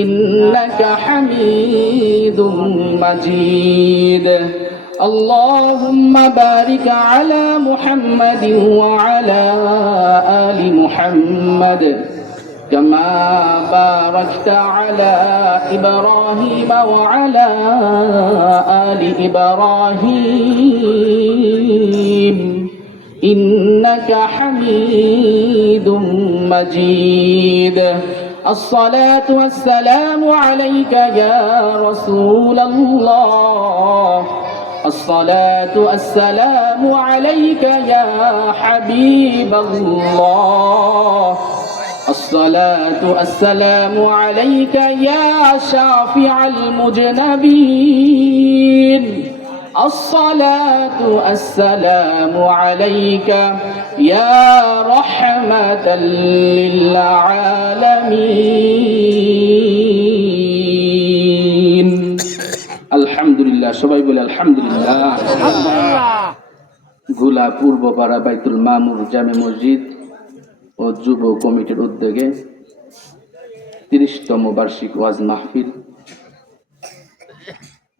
إنك حميد مجيد. اللهم بارك على محمد وعلى آل محمد كما باركت على إبراهيم وعلى آل إبراهيم إنك حميد مجيد. الصلاة والسلام عليك يا رسول الله. الصلاة والسلام عليك يا حبيب الله. الصلاة والسلام عليك يا شافع المذنبين. الصلاة والسلام عليك يا رحمة للعالمين. الحمد لله. সবাই বলে আলহামদুলিল্লাহ। গোলা পূর্বপাড়া বাইতুল মামুর জামে মসজিদ ও যুব কমিটির উদ্যোগে ৩০তম বার্ষিক ওয়াজ মাহফিল।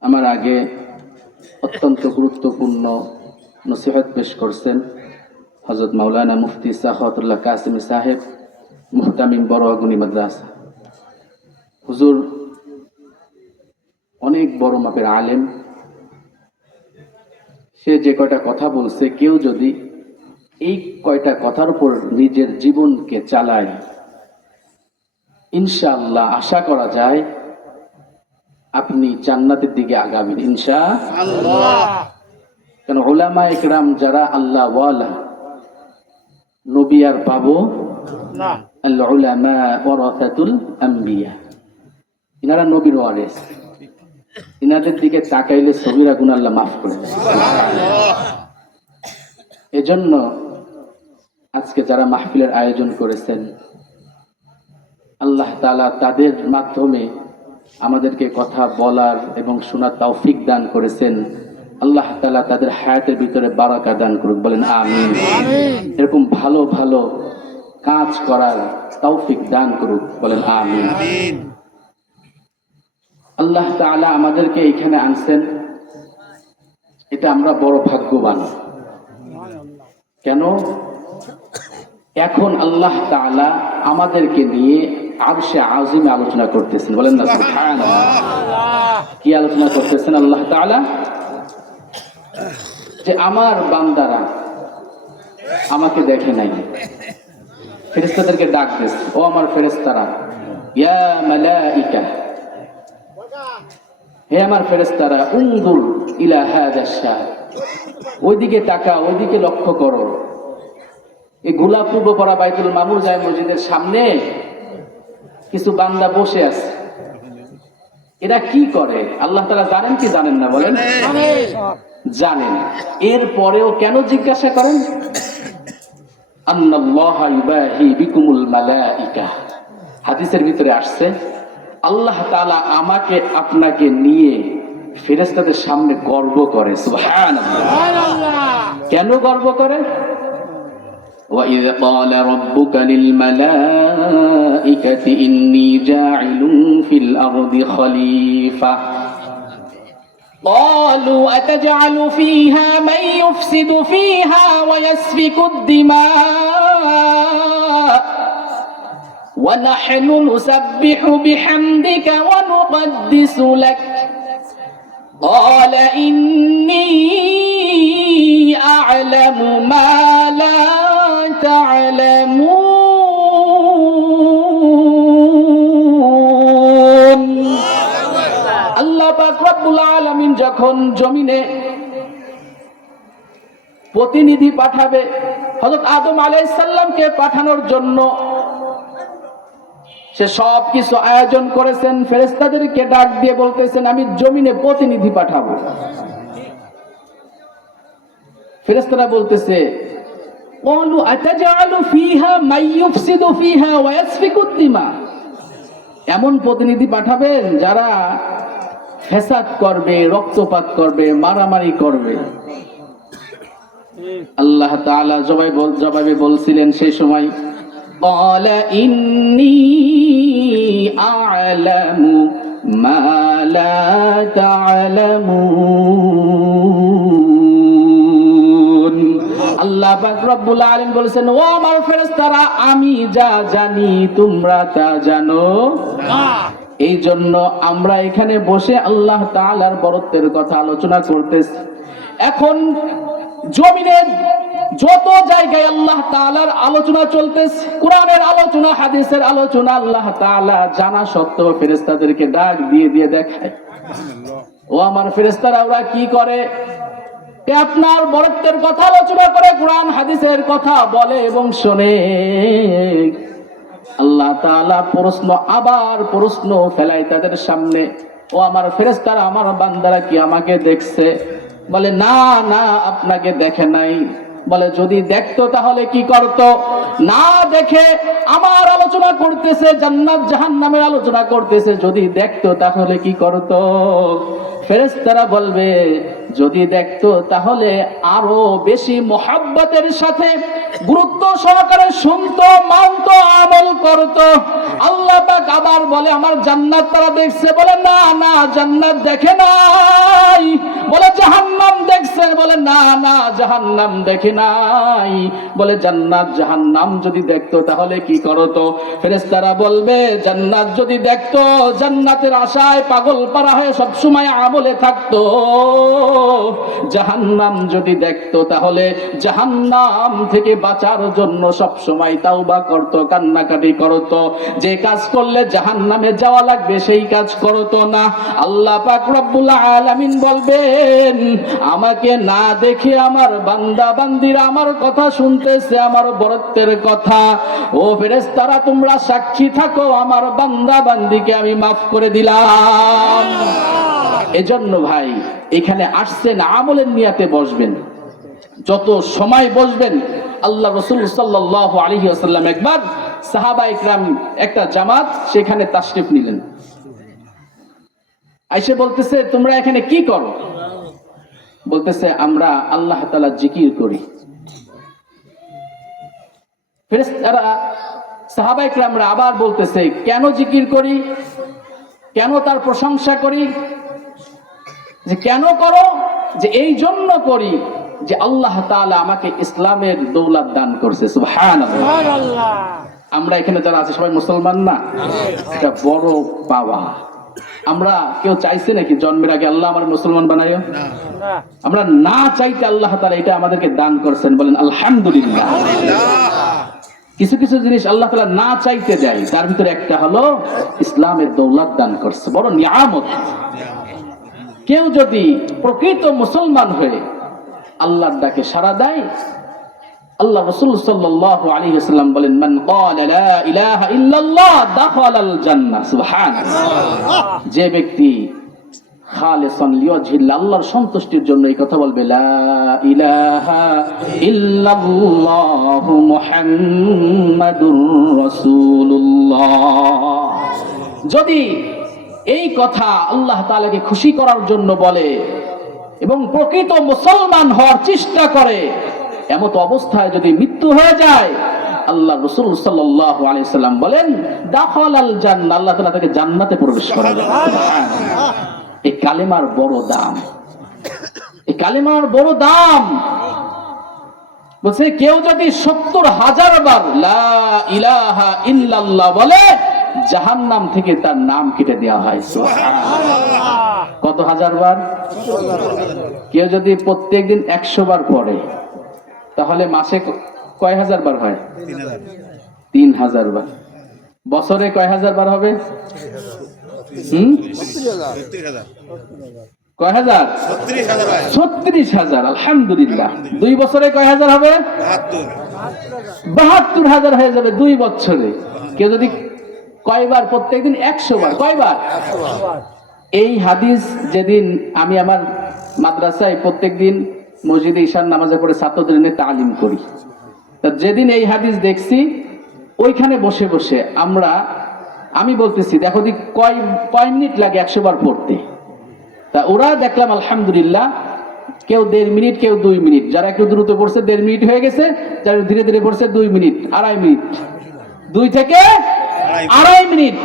আমার আগে অত্যন্ত গুরুত্বপূর্ণ নসিহত পেশ করছেন হযরত মাওলানা মুফতি সাখাওয়াতুল্লাহ কাসেমি সাহেব, মুহতামিম বড়আগুনি মাদ্রাসা। হুজুর অনেক বড় মাপের আলেম। সে যে কয়টা কথা বলছে, কেউ যদি এই কয়টা কথার উপর নিজের জীবনকে চালায়, ইনশাআল্লাহ আশা করা যায় আপনি জান্নাতের দিকে আগাবেন ইনশাআল্লাহ। কারণ উলামা ইকরাম যারা আল্লাহ ওয়ালা, নবী আর পাবো না। আল উলামা ওয়ারাসাতুল আম্বিয়া, ইনারা নবীর ওয়ারিস। ইনাদের দিকে তাকাইলে সগীরা গুনাহ আল্লাহ মাফ করে দেয়। এজন্য আজকে যারা মাহফিলের আয়োজন করেছেন, আল্লাহ তাআলা তাদের মাধ্যমে আমাদেরকে কথা বলার এবং শোনার তৌফিক দান করেছেন। আল্লাহ তাআলা তাদের হায়াতের ভিতরে বারাকা দান করুক, বলেন আমিন। এরকম ভালো ভালো কাজ করার তৌফিক দান করুক, বলেন আমিন। আল্লাহ তাআলা আমাদেরকে এখানে আনছেন, এটা আমরা বড় ভাগ্যবান। কেন? এখন আল্লাহ তাআলা আমাদেরকে নিয়ে আরশে আজিমে আলোচনা করতেছেন, বলেন না সুবহানাল্লাহ। কি আলোচনা করতেছেন আল্লাহ তাআলা? যে আমার বান্দারা আমাকে দেখে নাই, ফেরেশতাদেরকে ডাক দিয়েছে, ও আমার ফেরেশতারা, ইয়া মালাইকা, হে আমার ফেরেশতারা, উনজুর ইলা হাযা শাহ, ওইদিকে তাকাও, ওইদিকে লক্ষ্য করো। এই গোলাপ পূর্বপাড়া বাইতুল মামুর জামে মসজিদের সামনে কিছু বান্দা বসে আছে। এরা কি করে আল্লাহ তাআলা জানেন কি জানেন না? বলেন জানেন। এরপরেও কেন জিজ্ঞাসা করেন? আন্নাল্লাহা ইউবাহি বিকুমুল মালাইকা, হাদিসের ভিতরে আসছে আল্লাহ তাআলা আমাকে আপনাকে নিয়ে ফেরেশতাদের সামনে গর্ব করে। সুবহানাল্লাহ। কেন গর্ব করে? وَإِذْ قَالَ رَبُّكَ لِلْمَلَائِكَةِ إِنِّي جَاعِلٌ فِي الْأَرْضِ خَلِيفَةً قَالُوا أَتَجْعَلُ فِيهَا مَن يُفْسِدُ فِيهَا وَيَسْفِكُ الدِّمَاءَ وَنَحْنُ نُسَبِّحُ بِحَمْدِكَ وَنُقَدِّسُ لَكَ قَالَ إِنِّي أَعْلَمُ مَا لَا تعلمون। আল্লাহ পাক রব্বুল আলামিন যখন জমিনে প্রতিনিধি পাঠাবে, হযরত আদম আলাইহিস সালামকে পাঠানোর জন্য সে সব কিছু আয়োজন করেছেন। ফেরেশতাদেরকে ডাক দিয়ে বলতেছেন, আমি জমিনে প্রতিনিধি পাঠাবো। ফেরেশতারা বলতেছে, ক্বালু আতাজআলু ফিহা মান ইউফসিদু ফিহা ওয়া ইয়াসফিকু দিমা, এমন প্রতিনিধি পাঠাবেন যারা ফেসাদ করবে, রক্তপাত করবে, মারামারি করবে। আল্লাহ তাআলা জবাবে বলছিলেন সেই সময়, قال إني أعلم ما لا تعلمون আল্লাহ পাক রব্বুল আলামিন বলেছেন, ও আমার ফেরেশতারা, আমি যা জানি তোমরা তা জানো না। এই জন্য আমরা এখানে বসে আল্লাহ তাআলার বরত্বের কথা আলোচনা করতেছি। এখন জমিনে যত জায়গায় আল্লাহ তাআলার আলোচনা চলতেছে, কোরআনের আলোচনা, হাদিসের আলোচনা, আল্লাহ তাআলা জানা সত্ত্বেও ফেরেশতাদেরকে ডাক দিয়ে দিয়ে দেখায়, ও আমার ফেরেশতারা, ওরা কি করে? আপনার বরত্বের কথা আলোচনা করে, কোরআন হাদিসের কথা বলে এবং শোনে। আল্লাহ তাআলা আবার প্রশ্ন ফেলায় তাদের সামনে, ও আমার ফেরেশতারা, আমার বান্দারা কি আমাকে দেখছে? বলে না না, আপনাকে দেখে নাই। বলে যদি দেখতো তাহলে কি করতো? না দেখে আমার আলোচনা করতেছে, জান্নাত জাহান্নামের আলোচনা করতেছে, যদি দেখতো তাহলে কি করতো? ফেরেশতারা বলবে, যদি দেখতো তাহলে আরো বেশি মোহাব্বতের সাথে গুরুত্ব সহকারে শুনতো, মানতো, আমল করতো। আল্লাহ পাক আবার বলে, আমার জান্নাত তারা দেখছে? বলে না না, জান্নাত দেখে নাই। বলে জাহান্নাম দেখছে? বলে না না, জাহান্নাম দেখে নাই। বলে জান্নাত জাহান্নাম যদি দেখতো তাহলে কি করতো? ফেরেশতারা বলবে, জান্নাত যদি দেখতো, জান্নাতের আশায় পাগল পারা হয়ে সবসময় আমলে থাকতো। জাহান্নাম যদি দেখতো তাহলে জাহান্নাম থেকে বাঁচার জন্য সবসময় তাওবা করতো, কান্নাকাটি করতো। যে কাজ করলে জাহান্নামে যাওয়া লাগবে সেই কাজ করতো না। আল্লাহ পাক রব্বুল আলামিন বলবেন, আমাকে না দেখে আমার বান্দা বান্দিরা আমার কথা শুনতেছে, আমার বরত্বের কথা। ও ফেরেশতারা, তোমরা সাক্ষী থাকো, আমার বান্দা বান্দিকে আমি মাফ করে দিলাম। এজন্য ভাই, এখানে আসছেন আমলের নিয়াতে বসবেন। যত সময় বসবেন, আল্লাহ রাসূল সাল্লাল্লাহু আলাইহি ওয়াসাল্লাম একবার সাহাবায়ে কিরাম একটা জামাত সেখানে তাশরিফ নিলেন। আয়েশা বলতেছে, তোমরা এখানে কি করো? বলতেছে, আমরা আল্লাহ তাআলা জিকির করি। ফেরেশতারা, সাহাবায়ে কিরামরা আবার বলতেছে, কেন জিকির করি? কেন তার প্রশংসা করি? যে কেন করো? যে এই জন্য করি যে আল্লাহ তাআলা আমাকে ইসলামের দৌলত দান করছে। সুবহানাল্লাহ। আমরা এখানে যারা আছি সবাই মুসলমান না? এটা বড় পাওয়া। আমরা কেউ চাইছে নাকি জন্মের আগে আল্লাহ আমার মুসলমান বানায়ো? আমরা না চাইতে আল্লাহ তাআলা এটা আমাদেরকে দান করছেন। বলেন আলহামদুলিল্লাহ। কিছু কিছু জিনিস আল্লাহ তাআলা না চাইতে দেয়, তার ভিতরে একটা হলো ইসলামের দৌলত দান করছে, বড় নিয়ামত। কেউ যদি প্রকৃত মুসলমান হয়ে আল্লাহর ডাকে সাড়া দেয়, আল্লাহ রাসূল সাল্লাল্লাহু আলাইহি ওয়াসাল্লাম বলেন, মান ক্বালা লা ইলাহা ইল্লাল্লাহ দাখালাল জান্নাহ। সুবহানাল্লাহ। যে ব্যক্তি খালিসান লিওয়াজহিল্লাহ, আল্লাহর সন্তুষ্টির জন্য এই কথা বলবে, লা ইলাহা ইল্লাল্লাহু মুহাম্মাদুর রাসূলুল্লাহ, যদি এই কথা আল্লাহ তাআলাকে খুশি করার জন্য বলে এবং প্রকৃত মুসলমান হওয়ার চেষ্টা করে, এমত অবস্থায় যদি মৃত্যু হয়ে যায়, আল্লাহ রাসূল সাল্লাল্লাহু আলাইহি সাল্লাম বলেন, দাখালাল জান্নাহ, আল্লাহ তাআলা তাকে জান্নাতে প্রবেশ করাবে। সুবহানাল্লাহ। এই কালেমার বড় দাম, এই কালেমার বড় দাম। বলছে, কেউ যদি ৭০,০০০ বার লা ইলাহা ইল্লাল্লাহ বলে, জাহান্নাম থেকে তার নাম কেটে দেওয়া হয়। সুবহানাল্লাহ। কত হাজার বার? কেউ যদি প্রত্যেকদিন ১০০ বার পড়ে, তাহলে মাসে কয় হাজার বার হয়? ৩,০০০ বার। বছরে কয় হাজার বার হবে? কয় হাজার? ৩৬,০০০। আলহামদুলিল্লাহ। ২ বছরে কয় হাজার হবে? ৭২,০০০ হয়ে যাবে ২ বছরে। কেউ যদি কয়বার? প্রত্যেকদিন ১০০ বার। কয়বার? এই হাদিস যেদিন আমি আমার মাদ্রাসায় প্রত্যেকদিন মসজিদে ঈশার নামাজে পড়ে ছাত্রদের নিয়ে তালিম করি, তা যেদিন এই হাদিস দেখছি, ওইখানে বসে বসে আমি বলতেছি, দেখো দি কয় মিনিট লাগে ১০০ বার পড়তে। তা ওরা দেখলাম আলহামদুলিল্লাহ, কেউ ১.৫ মিনিট, কেউ ২ মিনিট। যারা একটু দ্রুত পড়ছে ১.৫ মিনিট হয়ে গেছে, যারা ধীরে ধীরে পড়ছে ২ মিনিট, ২.৫ মিনিট। 2 থেকে 2.5 মিনিট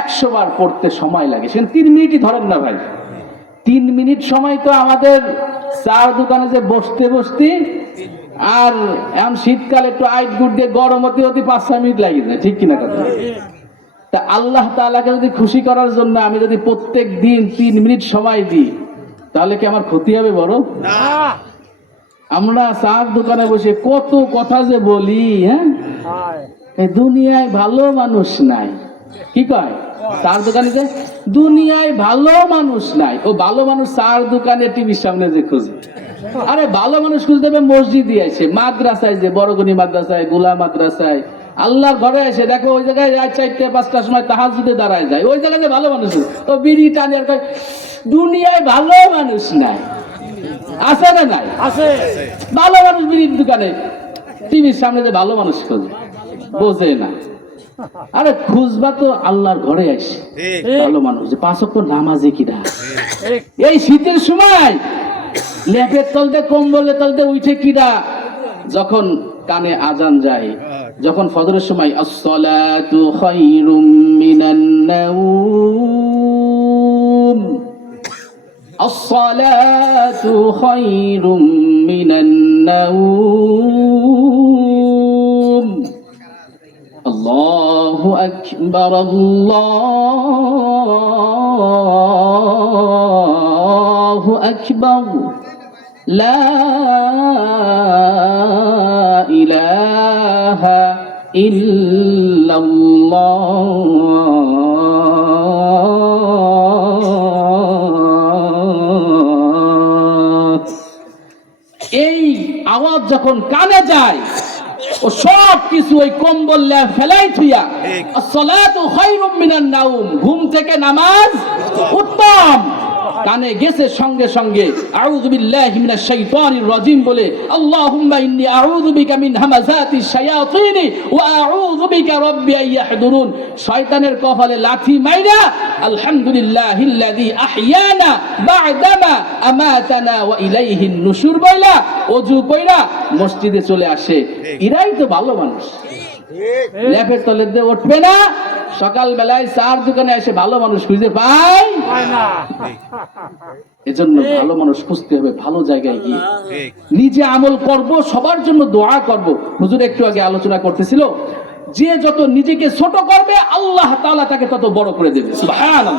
100 বার পড়তে সময় লাগে, সেখানে 3 মিনিটই ধরেন না ভাই। 3 মিনিট সময় তো আমাদের চার দোকানে যে বসতে বসতে, আর এখন শীতকালে একটু আইট গুড় দিয়ে গরম হতে হতে 5-6 মিনিট লাগে যায়, ঠিক কিনা কথা? তা আল্লাহ তাআলাকে যদি খুশি করার জন্য আমি যদি প্রত্যেক দিন 3 মিনিট সময় দিই, তাহলে কি আমার ক্ষতি হবে বড়? আমরা চার দোকানে বসে কত কথা যে বলি, হ্যাঁ, এই দুনিয়ায় ভালো মানুষ নাই, কি কয়? চার দোকানে যে দুনিয়ায় ভালো মানুষ নাই, ও ভালো মানুষ চার দোকানে টিভির সামনে যে খুঁজে। আরে ভালো মানুষ খুঁজতে হবে মসজিদে আছে, মাদ্রাসায়, যে বড়গনি মাদ্রাসায়, গোলা মাদ্রাসায়, আল্লাহর ঘরে এসে দেখো ওই জায়গায় 4-5টার সময় তাহাজ্জুদে দাঁড়ায় যায়, ওই জায়গায় ভালো মানুষ। ও বিড়ি টানে আর কয় দুনিয়ায় ভালো মানুষ নাই। আছে না নাই? আছে। ভালো মানুষ বিড়ির দোকানে টিভির সামনে যে ভালো মানুষ খোঁজে, বোঝে না। আরে খুঁজবা তো আল্লাহর ঘরে আসে ভালো মানুষ, যে 5 ওয়াক্ত নামাজি কিনা। এই শীতের সময় লেপের তলতে কম্বলের তলতে উঠে কিনা, যখন কানে আজান যায়, যখন ফজরের সময় আসসালাতু খায়রুম মিনান নাওম, আসসালাতু খায়রুম মিনান নাওম, আল্লাহু আকবার, আল্লাহু আকবার, লা ইলাহা ইল্লাল্লাহ। এই আওয়াজ যখন কানে যায়, ও সব কিছু ওই কম্বল ফেলাই থুইয়া আসসালাতু খায়রুম মিনান নাওম, ঘুম থেকে নামাজ উত্তম, কানে গেছে সঙ্গে সঙ্গে আউযু বিল্লাহি মিনাশ শাইতানির রাজিম বলে আল্লাহুম্মা ইন্নী আউযু বিকা মিন হামাযাতিশ শায়াতিন ওয়া আউযু বিকা রাব্বি আন ইয়াহদুরুন। শয়তানের কপালে লাথি মাইরা আলহামদুলিল্লাহিল্লাযী আহইয়ানা বা'দামা আমাতানা ওয়া ইলাইহিন নুশুর বইলা ওযু কইরা মসজিদে চলে আসে। এরাই তো ভালো মানুষ। লেপের তলে দিয়ে উঠবে না, সকাল বেলায় চার দোকানে এসে ভালো মানুষ খুঁজে পায় না। এজন্য ভালো মানুষ খুঁজতে হবে ভালো জায়গায় গিয়ে। নিজে আমল করব, সবার জন্য দোয়া করব। হুজুর একটু আগে আলোচনা করতেছিল, যে যত নিজেকে ছোট করবে আল্লাহ তাআলা তাকে তত বড় করে দেবে। সুবহানাল্লাহ।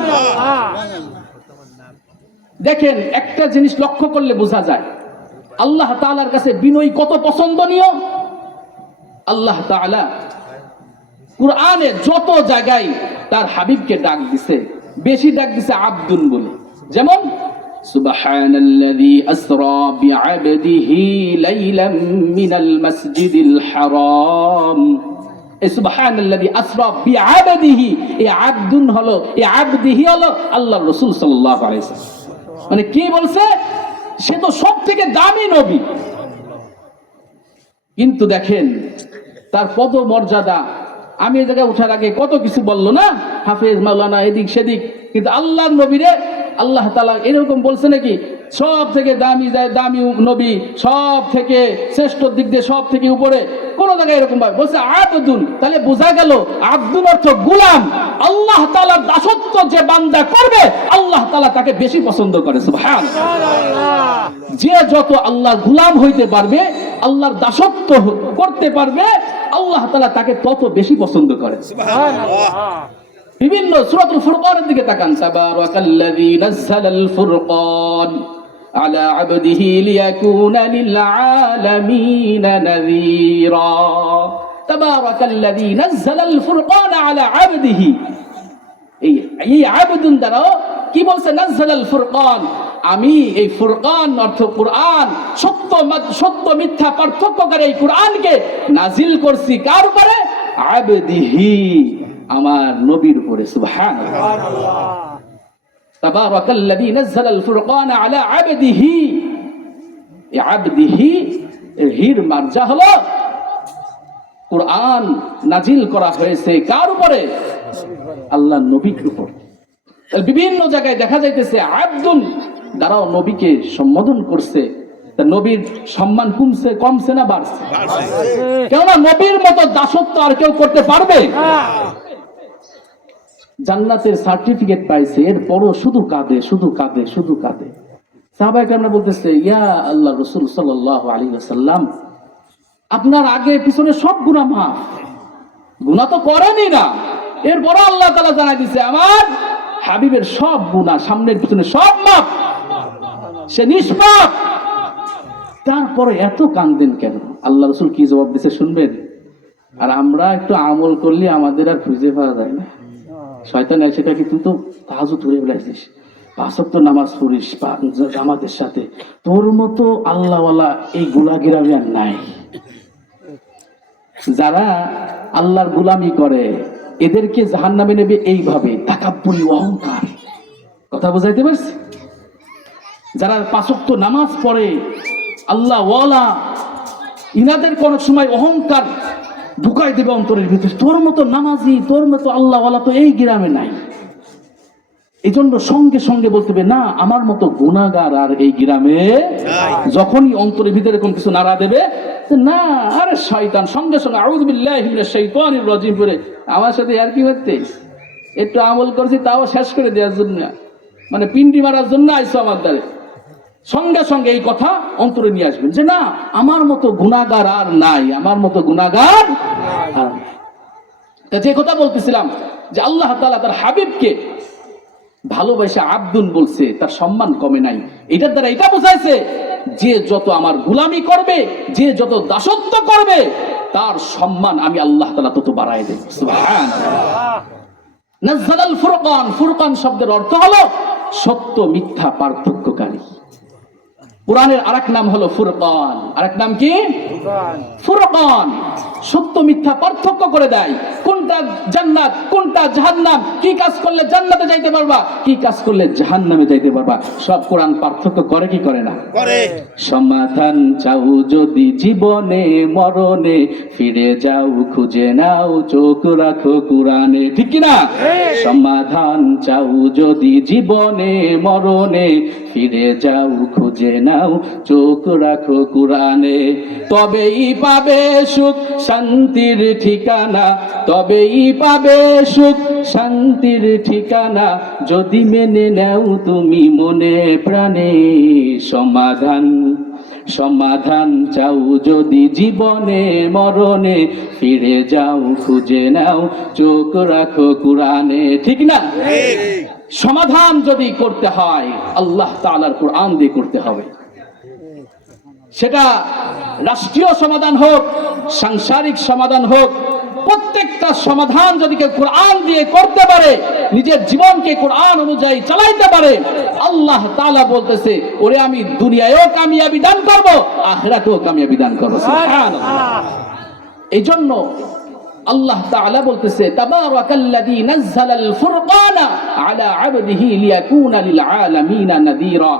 দেখেন, একটা জিনিস লক্ষ্য করলে বোঝা যায় আল্লাহ তাআলার কাছে বিনয়ী কত পছন্দনীয়। আল্লাহ তাআলা কুরআনে যত জায়গায় তার হাবিবকে ডাক দিছে, বেশি ডাক দিছে আব্দুন বলে। যেমন সুবহানাল্লাযী আসরা বিআবদিহি লাইলাম মিনাল মাসজিদিল হারাম। এই সুবহানাল্লাযী আসরা বিআবদিহি, এই আব্দুন হলো, এই আবদিহি হলো আল্লাহর রাসূল সাল্লাল্লাহু আলাইহি ওয়াসাল্লাম। মানে কি বলছে, সে তো সবথেকে দামি নবী, কিন্তু দেখেন তার পদ মর্যাদা। আমি এই জায়গায় উঠার আগে কত কিছু বললো না, হাফেজ মাওলানা এদিক সেদিক, কিন্তু আল্লাহর নবীরে আল্লাহ তাআলা এরকম বলছে নাকি সব থেকে দামি দামি নবী, সব থেকে শ্রেষ্ঠ দিক দিয়ে সব থেকে উপরে? কোন জায়গায় এরকম ভাবে বলছে আব্দুন। তাহলে বোঝা গেল আব্দুন অর্থ গোলাম। আল্লাহ তাআলার দাসত্ব যে বান্দা করবে আল্লাহ তাআলা তাকে বেশি পছন্দ করে। সুবহানাল্লাহ। যে যত আল্লাহর গোলাম হইতে পারবে, আল্লাহর দাসত্ব করতে পারবে, আল্লাহ তাআলা তাকে তত বেশি পছন্দ করে। সুবহানাল্লাহ। বিভিন্ন সূরাতুল ফুরকানের দিকে তাকান, তাবারাকাল্লাযী নাযালাল ফুরকান আলা আবদিহি লিয়াকুনা লিল আলামিন নাযীরা। তাবারাকাল্লাযী নাযালাল ফুরকান আলা আবদিহি, এই আবদুন দ্বারা কি বলছে? নাযালাল ফুরকান, আমি এই ফুরকান অর্থ কুরআন, সত্য মিথ্যা পার্থক্যকারী এই কুরআনকে নাজিল করছি কার উপরে? আবদিহি, আমার নবীর উপরে। সুবহানাল্লাহ। তাবারাকাল্লাযী নাযালাল ফুরকান আলা আবদিহি। এই আবদিহি এর হির মারজা হলো কুরআন নাজিল করা হয়েছে কার উপরে? আল্লাহর নবীর উপর। বিভিন্ন জায়গায় দেখা যাইতেছে আব্দুন দ্বারাও নবীকে সম্বোধন করছে। তা নবীর সম্মান কমছে না বাড়ছে? কেননা নবীর মতো দাসত্ব আর কেউ করতে পারবে? জান্নাতের সার্টিফিকেট পাইছে, এরপরও শুধু কাঁদে, শুধু কাঁদে, শুধু কাঁদে। সাহাবায়ে কেরাম বলতেছে, ইয়া আল্লাহ রাসূল সাল্লাল্লাহু আলাইহি ওয়াসাল্লাম, আপনার আগে পিছনে সব গুনাহ মাফ, গুনাহ তো করেনই না, এরপরও আল্লাহ তাআলা জানাই দিয়েছে আমার হাবিবের সব গুনাহ সামনের পিছনে সব মাফ, সে নিষ্পাপ, তারপরে এত কান্দেন কেন? আল্লাহ রাসূল কি জবাব দিয়েছে শুনবেন? আর আমরা একটু আমল করলে আমাদের আর খুঁজে পাওয়া যায় না। শয়তান এসে কি তুই তো তাহাজ্জুদ পড়ে ফেলাইছিস, 5 ওয়াক্ত নামাজ পড়িস জামাতের সাথে, তোর মতো আল্লাহওয়ালা এই গুলাগিরামি আর নাই। যারা আল্লাহর গোলামি করে এদেরকে জাহান্নামে নেবে এইভাবে, তাকাব্বুরি, অহংকার। কথা বুঝাইতে পারছি? যারা 5 ওয়াক্ত নামাজ পড়ে আল্লাহ ওয়ালা, ইনাদের কোন সময় অহংকার ঢুকাই দেবে অন্তরের ভিতরে, তোর মতো নামাজি, তোর মতো আল্লাহ ওয়ালা তো এই গ্রামে নাই। এই জন্য সঙ্গে সঙ্গে বলতে হবে, না আমার মতো গুনাহগার আর এই গ্রামে। যখনই অন্তরের ভিতরে কোন কিছু নাড়া দেবে, না আরে শয়তান, সঙ্গে সঙ্গে আউযু বিল্লাহি মিনাশ শাইতানির রাজিম করে আমার সাথে আর কি হচ্ছে, একটু আমল করছি তাও শেষ করে দেওয়ার জন্য, মানে পিন্ডি মারার জন্য আইসো আমার দ্বারে। সঙ্গে সঙ্গে এই কথা অন্তরে নিয়ে আসবেন যে না আমার মতো গুনাহগার আর নাই, আমার মতো গুনাহগার আর নাই। যে কথা বলতেছিলাম যে আল্লাহ তাআলা তার হাবিবকে ভালোবাসা আব্দুল বলছে, তার সম্মান কমে নাই। এটার দ্বারা এটা বোঝাইছে যে যত আমার গোলামি করবে, যে যত দাসত্ব করবে, তার সম্মান আমি আল্লাহ তাআলা তত বাড়ায় দেব। সুবহানাল্লাহ। নাযালাল ফুরকান, ফুরকান শব্দের অর্থ হলো সত্য মিথ্যা পার্থক্যকারী। কোরআনের আরেক নাম হলো ফুরকান, আরেক নাম কি? ফুরকান। সত্য মিথ্যা পার্থক্য করে দেয়, কোনটা জান্নাত কোনটা জাহান্নাম, কি কাজ করলে জান্নাতে যাইতে পারবা, কি কাজ করলে জাহান্নামে যাইতে পারবা, সব কোরআন পার্থক্য করে কি করে না? করে। সমাধান চাও যদি জীবনে মরণে, ফিরে যাও খুঁজে নাও চোখ রাখো কোরআনে, ঠিক কি না? সমাধান চাও যদি জীবনে মরণে, ফিরে যাও খুঁজে নাও চোখ রাখো কোরআনে, তবেই পাবে সুখ শান্তির ঠিকানা, তবেই পাবে সুখ শান্তির ঠিকানা, যদি মেনে নাও তুমি মনে প্রাণে। সমাধান সমাধান চাও যদি জীবনে মরণে, ফিরে যাও খুঁজে নাও চোখ রাখো কোরআনে, ঠিক না? সমাধান যদি করতে হয় আল্লাহ তাআলার কোরআন দিয়ে করতে হবে। সেটা রাষ্ট্রীয় সমাধান হোক, সাংসারিক সমাধান হোক, প্রত্যেকটা সমাধান যদি কেউ কোরআন দিয়ে করতে পারে, নিজের জীবনকে কোরআন অনুযায়ী চালাইতে পারে, আল্লাহ তাআলা বলতেছে ওরে আমি দুনিয়ায়ও কামিয়াবি দান করব, আখিরাতেও কামিয়াবি দান করব। সুবহানাল্লাহ। এইজন্য আল্লাহ তাআলা বলতেছে তাবারাকাল্লাযী নাযালাল ফুরকানা আলা আবদিহি লিয়াকুনা লিল আলামিনা নাযীরা,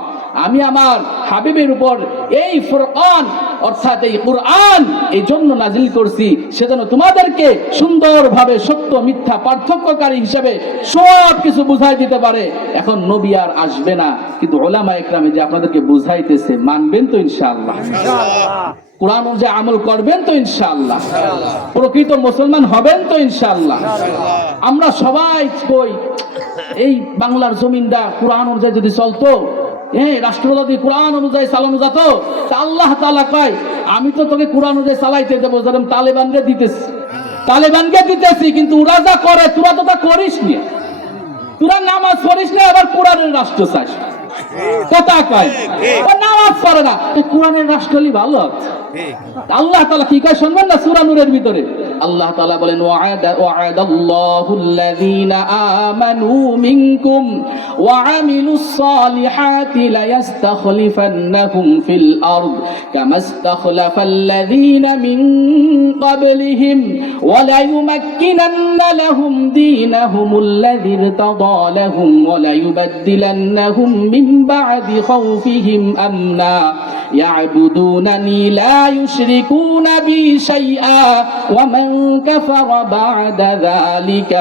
আমি আমার হাবিবের উপর এই ফুরকান অর্থাৎ এই কুরআন এই জন্য নাজিল করছি সেজন্য তোমাদেরকে সুন্দরভাবে সত্য মিথ্যা পার্থক্যকারী হিসেবে সব কিছু বুঝাই দিতে পারে। এখন নবী আর আসবে না, কিন্তু উলামায়ে কেরাম যে আপনাদেরকে বুঝাইতেছে, মানবেন তো ইনশাআল্লাহ? ইনশাআল্লাহ। কোরআন অনুযায়ী আমল করবেন তো ইনশাআল্লাহ? প্রকৃত মুসলমান হবেন তো ইনশাআল্লাহ? আমরা সবাই কই এই বাংলার জমিনটা কোরআন অনুযায়ী যদি চলতো, রাষ্ট্র যদি কোরআন অনুযায়ী চালানো যেত, তা আল্লাহ তাআলা কয় আমি তো তোকে কোরআন অনুযায়ী চালাইতে দেবো, যেরকম তালেবানকে দিতেছি, তালেবানকে দিতেছি, কিন্তু ওরা যা করে তোরা তো তা করিস নি, তোরা নামাজ পড়িস না, আবার কোরআনের রাষ্ট্র চাস। কথা কয় নামাজ পড়ে না, কোরআনের রাষ্ট্রই ভালো আছে। আল্লাহ তাআলা কি কয় শুনবেন না? সূরা নূরের ভিতরে আল্লাহ তাআলা বলেন ওয়া'আদাল্লাহুল্লাযীনা আমানু মিনকুম ওয়া আমিলুস সালিহাতি লায়াস্তাখলিফান্নাহুম ফিল আরদ কামাস্তাখলাফাল্লাযীনা মিন ক্বাবলিহিম ওয়া লায়ুমাক্কিনান্না লাহুম দীনাহুমুল্লাযী ইরতাদা লাহুম ওয়া লায়ুবাদদিলান্নাহুম মিন বা'দি খাউফিহিম আমনা يعبدونني لا يشركون بي شيئا ومن كفر بعد ذلك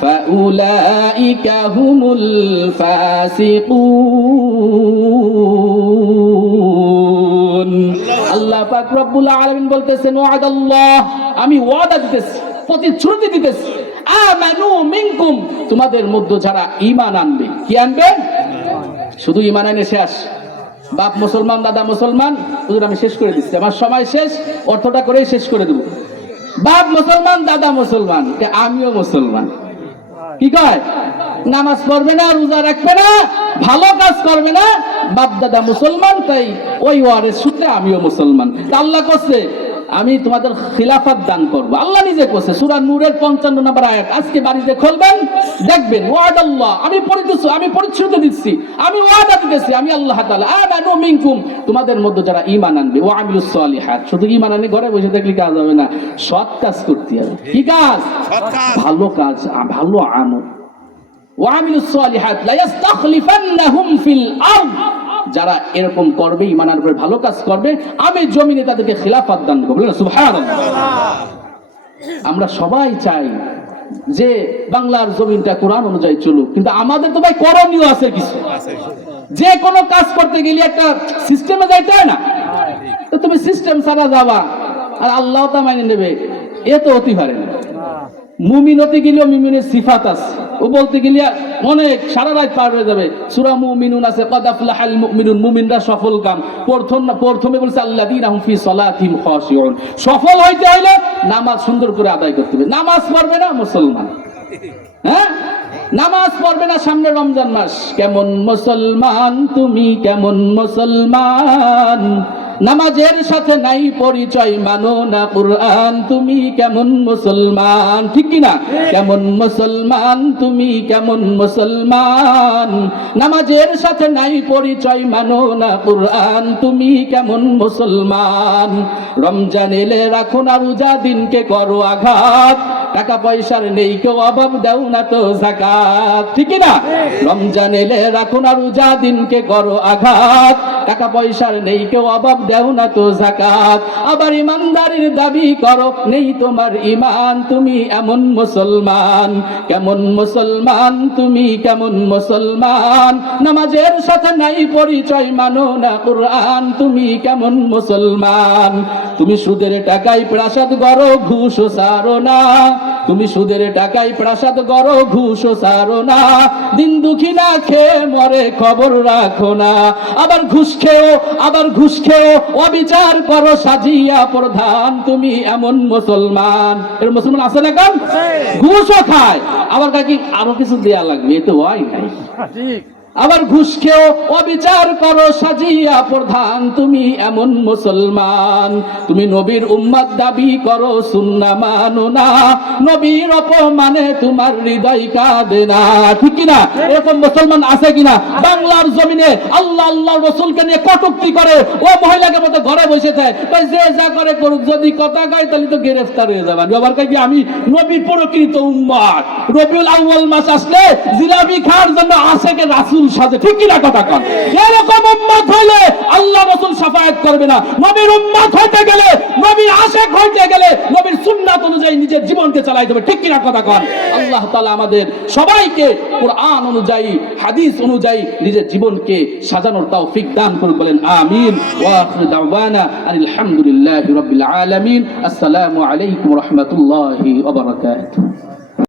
فأولئك هم الفاسقون আল্লাহ পাক রব্বুল আলামিন বলতেছেন ওয়াদাল্লাহ, আমি ওয়াদা দিতেছি, প্রতিশ্রুতি দিতেছি, আমানু মিনকুম, তোমাদের মধ্যে যারা ঈমান আনবে। কি আনবে? শুধু ঈমান এনে শেষ? বাপ মুসলমান, দাদা মুসলমান, হুজুর আমি শেষ করে দিচ্ছি, আমার সময় শেষ, অর্থটা করেই শেষ করে দেব। বাপ মুসলমান, দাদা মুসলমান, আমিও মুসলমান। কি কয়? নামাজ পড়বে না, রোজা রাখবে না, ভালো কাজ করবে না, বাপ দাদা মুসলমান, তাই ওই ওয়ারের সূত্রে আমিও মুসলমান। আল্লাহ করছে আমি তোমাদের খিলাফত দান করব। আল্লাহ নিজে কইছে সূরা নূরের 55 নম্বর আয়াত, আজকে বাড়িতে খুলবেন দেখবেন, ওয়াদাল্লাহ, আমি পরিশ্রুতি দিচ্ছি, আমি ওয়াদা দিতেছি, আমি আল্লাহ তাআলা, আমানু মিনকুম, তোমাদের মধ্যে যারা ঈমান আনবে, ওয়া আমিলুস সালিহাত, শুধু ঈমান আনে ঘরে বসে থাকলে কাজ হবে না, সৎ কাজ করতে হবে। কি কাজ? ভালো কাজ, ভালো আমল। ওয়া আমিলুস সালিহাত লা ইস্তাখলিফান্নাহুম ফিল আরদ, যারা এরকম করবে, ঈমানের উপরে ভালো কাজ করবে, আমি জমিনে তাদেরকে খিলাফত দান করব। সুবহানাল্লাহ। আমরা সবাই চাই যে বাংলার জমিনটা কোরআন অনুযায়ী চলুক, কিন্তু আমাদের তো ভাই করণীয় আছে কিছু। যে কোনো কাজ করতে গেলে একটা সিস্টেমে যাইতে হয় না? তো তুমি সিস্টেম ছাড়া যাবা আর আল্লাহ তা মেনে নেবে, এ তো হতে পারে না। মুমিন হতে গেলেও মুমিনের সিফাত আছে, ও বলতে গেলে অনেক সারা রাত পার হয়ে যাবে। সূরা মুমিনুন আছে, ক্বাদ আফলাহাল মুমিনুন, মুমিনরা সফল কাম। প্রথমে বলছে আল্লাযীনা হুম ফি সালাতিহিম খাশিউন, সফল হইতে হইলে নামাজ সুন্দর করে আদায় করতে হবে। নামাজ পড়বে না মুসলমান, হ্যাঁ নামাজ পড়বে না, সামনে রমজান মাস, কেমন মুসলমান তুমি, কেমন মুসলমান, নামাজের সাথে নাই পরিচয়, মানো না কুরআন, তুমি কেমন মুসলমান। ঠিক কি না? কেমন মুসলমান তুমি, কেমন মুসলমান, নামাজের সাথে নাই পরিচয়, মানো না কুরআন, তুমি কেমন মুসলমান। রমজান এলে রাখো না রোজা, দিনকে করো আঘাত, টাকা পয়সার নেই কেউ অভাব, দাও না তো যাকাত। ঠিক কি না? রমজান এলে রাখো না রোজা, দিনকে করো আঘাত, টাকা পয়সার নেই কেউ অভাব, দেও না তো যাকাত। আবার ইমানদারির দাবি করো, নেই তোমার ঈমান, তুমি এমন মুসলমান, কেমন মুসলমান তুমি, কেমন মুসলমান, নামাজের সাথে নাই পরিচয়, মানো না কুরআন, তুমি কেমন মুসলমান। তুমি সুদের টাকায় প্রাসাদ গড়ো, ঘুষও ছাড়ো না, তুমি সুদের টাকায় প্রাসাদ গড়ো, ঘুষও ছাড়ো না, দিন দুঃখী না খেয়ে মরে, খবর রাখো না। আবার ঘুষ খেও অবিচার করো, সাজিয়া প্রধান, তুমি এমন মুসলমান। এর মুসলমান আছে না? কারণ ঘুষও খায়, আবার কাকি আরো কিছু দেয়া লাগবে, এতে হয় নাই। আবার ঘুষ খেও অবিচার করো, সাজিয়া প্রধান, তুমি এমন মুসলমান। তুমি নবীর উম্মত দাবি করো, সুন্নাহ মানো না, নবীর অপমানে তোমার হৃদয় কাঁদে না। ঠিক কিনা? এরকম মুসলমান আছে কিনা? বাংলার জমিনে আল্লাহ আল্লাহর রাসূলকে নিয়ে কটূক্তি করে, ও মহিলাকে মতো ঘরে বসে থাকে, ভাই যে যা করে করুক, যদি কথা কয় তাহলে তো গ্রেফতার হয়ে যাবেন। আবার কই আমি নবীর প্রকৃত উম্মত, রবিউল আউয়াল মাস আসলে জিলাপি খাওয়ার জন্য আশেকে রাসূল সাথে। ঠিক কিনা কথা কন? এরকম উম্মত হইলে আল্লাহ রাসূল শাফায়াত করবে না। নবীর উম্মত হইতে গেলে, নবীর আশিক হইতে গেলে, নবীর সুন্নাত অনুযায়ী নিজের জীবনকে চালাইতে হবে। ঠিক কিনা কথা কন? আল্লাহ তাআলা আমাদের সবাইকে কুরআন অনুযায়ী, হাদিস অনুযায়ী নিজের জীবনকে সাজানোর তৌফিক দান করুন, বলেন আমিন। ওয়া আখিরু দাওয়ানা আলহামদুলিল্লাহি রাব্বিল আলামিন। আসসালামু আলাইকুম ওয়া রাহমাতুল্লাহি ওয়া বারাকাতুহু।